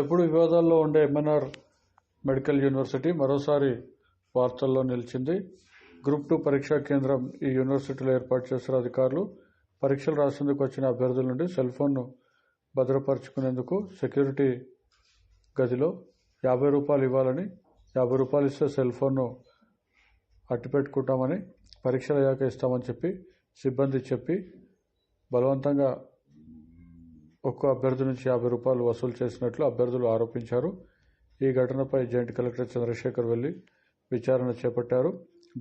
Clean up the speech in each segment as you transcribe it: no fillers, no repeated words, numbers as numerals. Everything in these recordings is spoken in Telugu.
ఎప్పుడు వివాదాల్లో ఉండే ఎంఎన్ఆర్ మెడికల్ యూనివర్సిటీ మరోసారి వార్తల్లో నిలిచింది. గ్రూప్ 2 పరీక్షా కేంద్రం ఈ యూనివర్సిటీలో ఏర్పాటు చేసిన అధికారులు పరీక్షలు రాసేందుకు వచ్చిన అభ్యర్థుల నుండి సెల్ ఫోన్ను భద్రపరుచుకునేందుకు సెక్యూరిటీ గదిలో ₹50 ఇవ్వాలని, ₹50 ఇస్తే సెల్ ఫోన్ను అట్టిపెట్టుకుంటామని, పరీక్షలు అయ్యాక ఇస్తామని చెప్పి సిబ్బంది చెప్పి బలవంతంగా ఒక్కో అభ్యర్థి నుంచి ₹50 వసూలు చేసినట్లు అభ్యర్థులు ఆరోపించారు. ఈ ఘటనపై జాయింట్ కలెక్టర్ చంద్రశేఖర్ వెళ్లి విచారణ చేపట్టారు.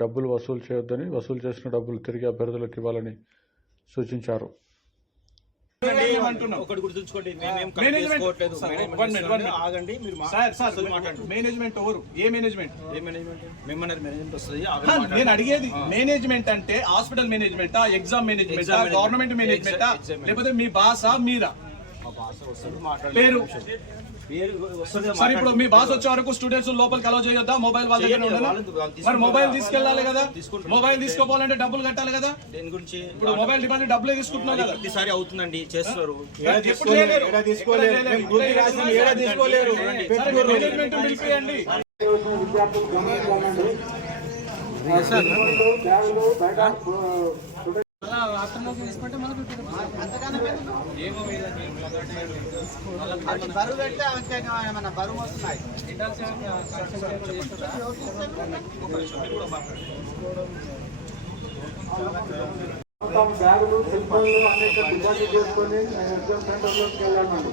డబ్బులు వసూలు చేయొద్దని, వసూలు చేసిన డబ్బులు తిరిగి అభ్యర్థులకు ఇవ్వాలని సూచించారు. నేను అడిగేది మేనేజ్మెంట్ అంటే హాస్పిటల్ మేనేజ్మెంటా, ఎగ్జామ్ మేనేజ్మెంటా, గవర్నమెంట్ మేనేజ్మెంటా, లేకపోతే మీ బాసా మీరా? పేరు సరే, ఇప్పుడు మీ బాస్ వచ్చే వరకు స్టూడెంట్స్ లోపలికి అలౌ చేయొద్దా? మొబైల్ వాళ్ళ దగ్గర ఉండదా? మరి మొబైల్ తీసుకెళ్ళాలి కదా. మొబైల్ తీసుకోవాలంటే డబ్బులు కట్టాలి కదా. దేని గురించి? ఇప్పుడు మొబైల్ డిపాజిట్ డబ్బులే తీసుకుంటున్నావు కదా. ప్రతిసారి అవుతుందండి, చేస్తారు. మేనేజ్మెంట్ పిలిపియండి. బరువు పెడితే ఏమన్నా బరువు వస్తున్నాయి. బ్యాగులు, సెల్ ఫోన్లు అనేక డిపాజిట్ చేసుకొని ఎగ్జామ్ సెంటర్లోకి వెళ్ళాలండి.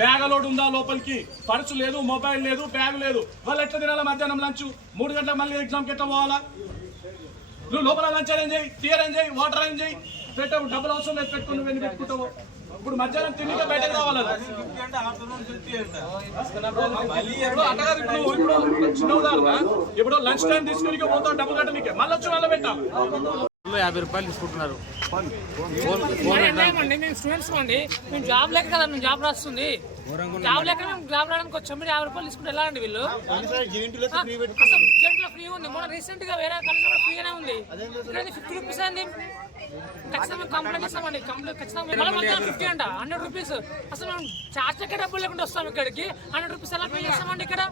బ్యాగ్ అలౌడ్ ఉందా లోపలికి? పర్సు లేదు, మొబైల్ లేదు, బ్యాగ్ లేదు. వాళ్ళు ఎట్లా తినాలా? మధ్యాహ్నం లంచ్ 3 గంటలకు మళ్ళీ ఎగ్జామ్కి ఎట్లా పోవాలా? నువ్వు లోపల లంచ్ అరేంజ్ చేయి, టీ అరేంజ్ చేయి, వాటర్ అరేంజ్ చేయి. పెట్టావు, డబ్బులు అవసరం లేదు, పెట్టుకుని నువ్వు ఎన్ని పెట్టుకుంటావు. ఇప్పుడు మధ్యాహ్నం తిండిగా బయటకు రావాలి. ఇప్పుడు లంచ్ టైం తీసుకుని పోతావు, డబ్బులు కట్టనికే మళ్ళీ వచ్చి మళ్ళీ పెట్టాలి. ₹50 తీసుకుంటున్నారు. స్టూడెంట్స్ అండి, మేము జాబ్ లేక కదా, మేము జాబ్ రాస్తుంది. జాబ్ లేక మేము జాబ్ రావడానికి వచ్చాము. ₹50 తీసుకుంటే ఎలా అండి వీళ్ళు? జెంట్లో ఫ్రీ ఉంది. మొన్న రీసెంట్ గా వేరే కాలేజ్ కూడా ఫ్రీగానే ఉంది. ఇక్కడ ₹50 అండి. ఖచ్చితంగా మేము కంప్లైంట్ ఇస్తామండి. ఖచ్చితంగా ₹50 అంట, ₹100. అసలు మేము చార్జ్ ఎక్కడ డబ్బులు లేకుండా వస్తాం ఇక్కడికి. ₹100 ఎలా పే చేస్తామండి ఇక్కడ?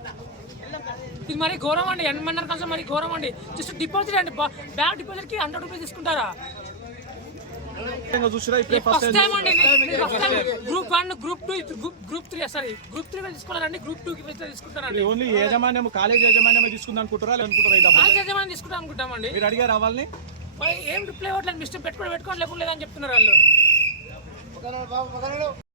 ఇది మరి ఘోరం అండి. ఎంఎన్ఆర్ కాలేజ్ మరి ఘోరం అండి. జస్ట్ డిపాజిట్ అండి, బ్యాగ్ డిపాజిట్ కి ₹100 తీసుకుంటారా? ఫస్ట్ టైం అండి. Group 1, group 2, group 3 sorry group 3 తీసుకోవాలండి. గ్రూప్ 2 కి తీసుకుంటారండి. ఓన్లీ యాజమాన్యం, కాలేజ్ యాజమాన్యం తీసుకుందాం అనుకుంటారా? కాలేజ్ యాజమాన్యం తీసుకుంటాం అనుకుంటామండి. మీరు అడిగా రావాలని ఏం రిప్లై అవ్వట్లేదు. మిస్టేక్ పెట్టుకోండి లేకుండా లేదని చెప్తున్నారు వాళ్ళు.